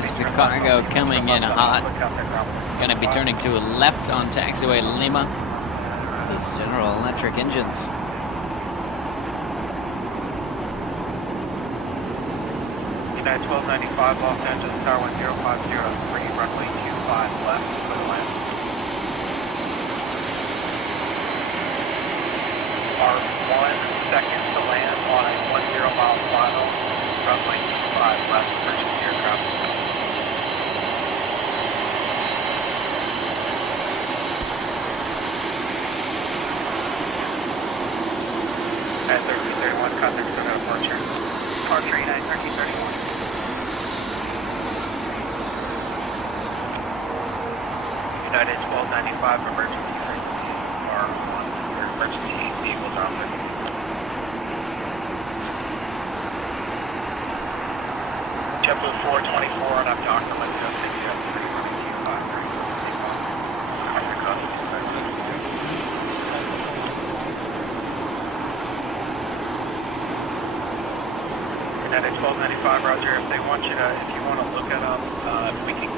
Pacific Cargo coming in hot. Going to be turning to a left on taxiway Lima. These General Electric engines. United 1295, Los Angeles Tower 1050, runway 25 left for the land. Our 1 second to land on a 10-mile final, runway 25 left, emergency aircraft. At 1331, contact for departure. Departure United 1331. United 1295, emergency emergency vehicles are on there. JetBlue 424 and up to October 6 United 1295, Roger. If you want to look at them, we can